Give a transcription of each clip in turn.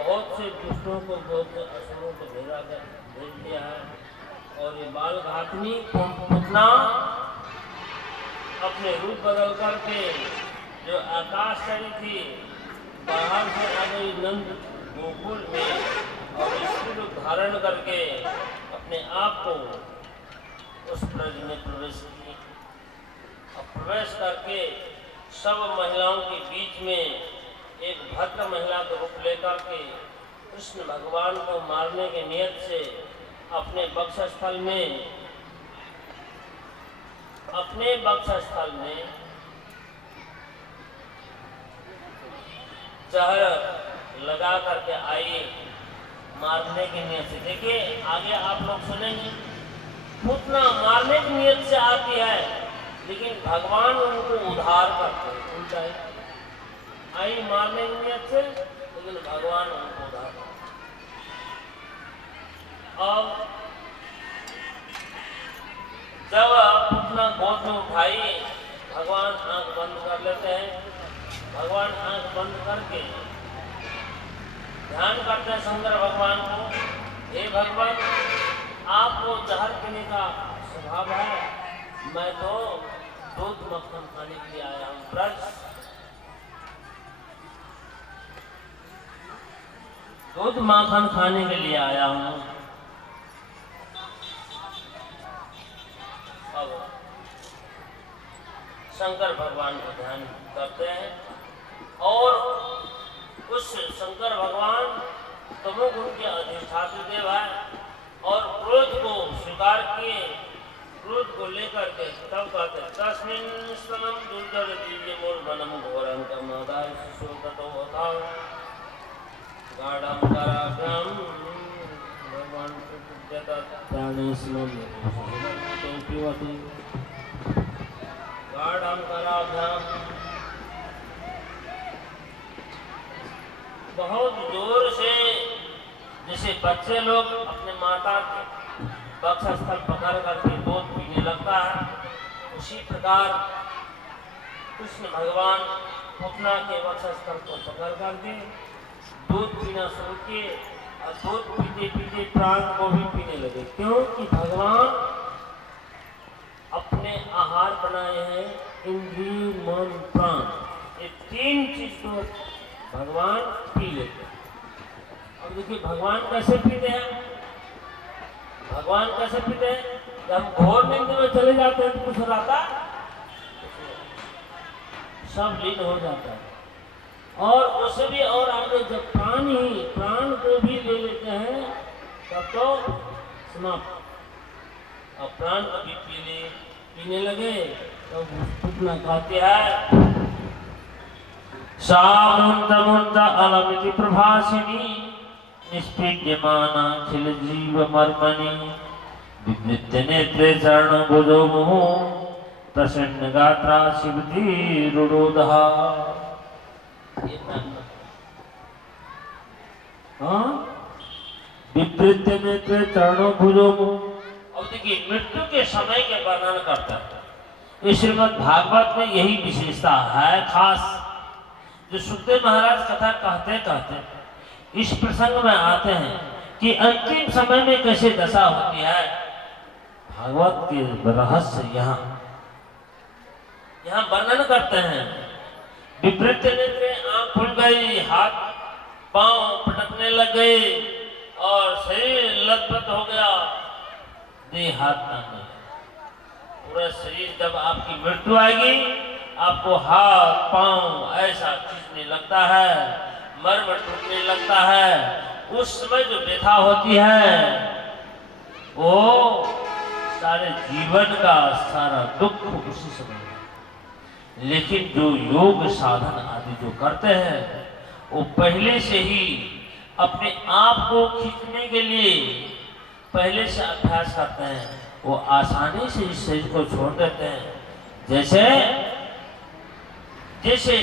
बहुत से दुष्टों को, बहुत से असुरों को भेज दिया है। और ये बाल घातनी पुतना अपने रूप बदल करके जो आकाश चली थी, बाहर से आ गई नंद गोकुल में और स्त्री रूप धारण करके अपने आप को उस ब्रज में प्रवेश की। और प्रवेश करके सब महिलाओं के बीच में एक भद्र महिला का रूप लेकर के कृष्ण भगवान को मारने के नियत से अपने वक्षस्थल में जहर लगा करके आई मारने के नियत से। देखिए आगे आप लोग सुनेंगे, पूतना मारने की नियत से आती है, लेकिन भगवान उनको उद्धार करते हैं। उनका आई मारने की नियत से, लेकिन भगवान उनको उद्धार करते। अब जब पूतना गोद में उठाई, भगवान आंख बंद कर लेते हैं। भगवान आंख बंद करके ध्यान करते हैं शंकर भगवान को, हे भगवान आपको जहर पीने का स्वभाव है, मैं तो दूध मक्खन खाने के लिए आया हूँ। ब्रज दूध माखन खाने के लिए आया हूँ। अब शंकर भगवान को ध्यान करते हैं और उस शंकर भगवान तमोगुण के अधिष्ठात्री देव है और क्रोध को स्वीकार किए। क्रोध को लेकर के तब कहते तस्मिन् स्तनम दुर्जर दिव्य मूर्धनम घोरं कमदाय शिशोततो होता गाढ़ं कराभ्याम भगवान प्रत्यता प्राणेस्मम तो पिबति गाढ़ं कराभ्याम। बहुत जोर से जैसे बच्चे लोग अपने माता के वक्षस्थल पकड़ करके दूध पीने लगता है, उसी प्रकार कृष्ण भगवान पूतना के वक्षस्थल को पकड़ करके दूध पीना शुरू किए और दूध पीते पीते प्राण को भी पीने लगे। क्योंकि भगवान अपने आहार बनाए हैं इंद्रिय मन प्राण, ये तीन चीज को भगवान पी लेते हैं। और देखिए भगवान कैसे पीते हैं, भगवान कैसे पीते हैं, जब घोर नींद में चले जाते हैं तो कुछ रहता, सब लीन हो जाता है। और उसे भी और आगे जब प्राण को भी ले लेते हैं तब तो समाप्त। अब प्राण को भी पीने लगे तो पूतना कहते हैं सामुंता अलमिति प्रभासिनी निष्पीड्यमाना खिल जीव मर्मणि विवृत्य नेत्रे चरण भुजो मुहु प्रसन्न गात्रा शिवती रुरोदहा। विवृत्य नेत्रे चरण भुजो मुहु। अब देखिए मृत्यु के समय के वर्णन करता है। श्रीमद् भागवत में यही विशेषता है खास, जो सुखदेव महाराज कथा कहते कहते इस प्रसंग में आते हैं कि अंतिम समय में कैसे दशा होती है। भागवत के रहस्य यहाँ वर्णन करते हैं। विवृत नेत्रे, आंख खुल गई, हाथ पांव पटकने लग गए और शरीर लथपथ हो गया, देह हाथ ना गए। पूरा शरीर जब आपकी मृत्यु आएगी आपको हाथ पांव ऐसा खींचने लगता है, मर्म टूटने लगता है। उस समय जो व्यथा होती है वो सारे जीवन का सारा दुख उसी समय। लेकिन जो योग साधन आदि जो करते हैं वो पहले से ही अपने आप को खींचने के लिए पहले से अभ्यास करते हैं, वो आसानी से इस शरीर को छोड़ देते हैं। जैसे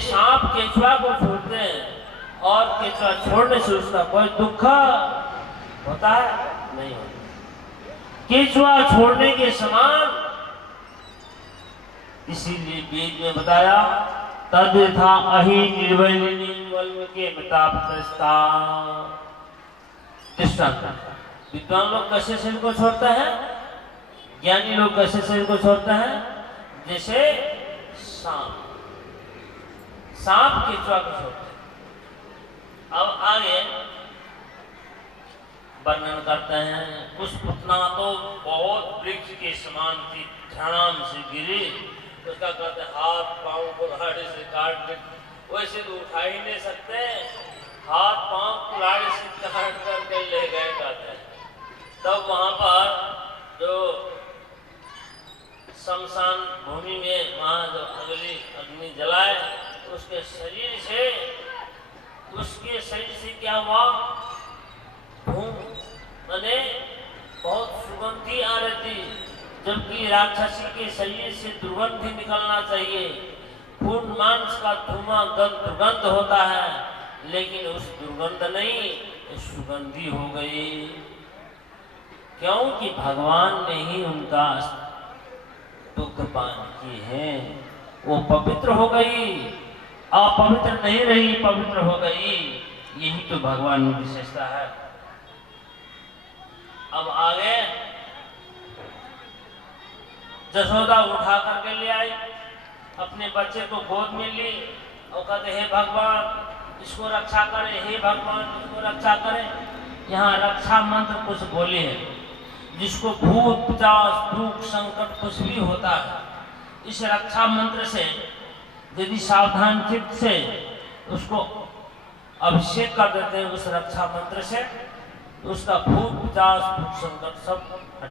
सांप केचुआ को छोड़ते हैं और केचुआ छोड़ने से उसका कोई दुख होता है नहीं होता, केचुआ छोड़ने के समान। इसीलिए वेद में बताया तद था अहि निर्वलिनी वल्म के प्रस्ता। दृष्टांत। विद्वान लोग कैसे शरीर को छोड़ता है, ज्ञानी लोग कैसे शरीर को छोड़ता है, जैसे सांप केचुआ को छोड़ते हैं। अब आगे वर्णन करते हैं। उस पुतना तो बहुत वृक्ष के समान थी, धड़ाम से गिरी, उसका कहते हाथ पांव कुल्हाड़ी से काट दे, वैसे तो उठा ही नहीं सकते, हाथ पांव कुल्हाड़ी से काट करके ले गए कहते हैं। तब वहां पर जो शमशान भूमि में वहां जो अग्नि जलाए, उसके शरीर से क्या हुआ, धूम माने बहुत सुगंधी आ रही थी, जबकि राक्षसी के शरीर से दुर्गंध निकलना चाहिए। खून मांस का धुआं दुर्गंध होता है, लेकिन उस दुर्गंध नहीं, सुगंधी हो गई, क्योंकि भगवान ने ही उनका दुग्ध पान की है। वो पवित्र हो गई, अपवित्र नहीं रही, पवित्र हो गई। यही तो भगवान की विशेषता है। अब आगे जसोदा उठा करके ले आई, अपने बच्चे को गोद में ली और कहते हे भगवान इसको रक्षा करें, हे भगवान इसको रक्षा करें। यहाँ रक्षा मंत्र कुछ बोले हैं, जिसको भूत पिशाच दुख संकट कुछ भी होता है, इस रक्षा मंत्र से यदि सावधान चित्त से उसको अभिषेक कर देते हैं उस रक्षा मंत्र से, तो उसका भूत पिशाच दुख संकट सब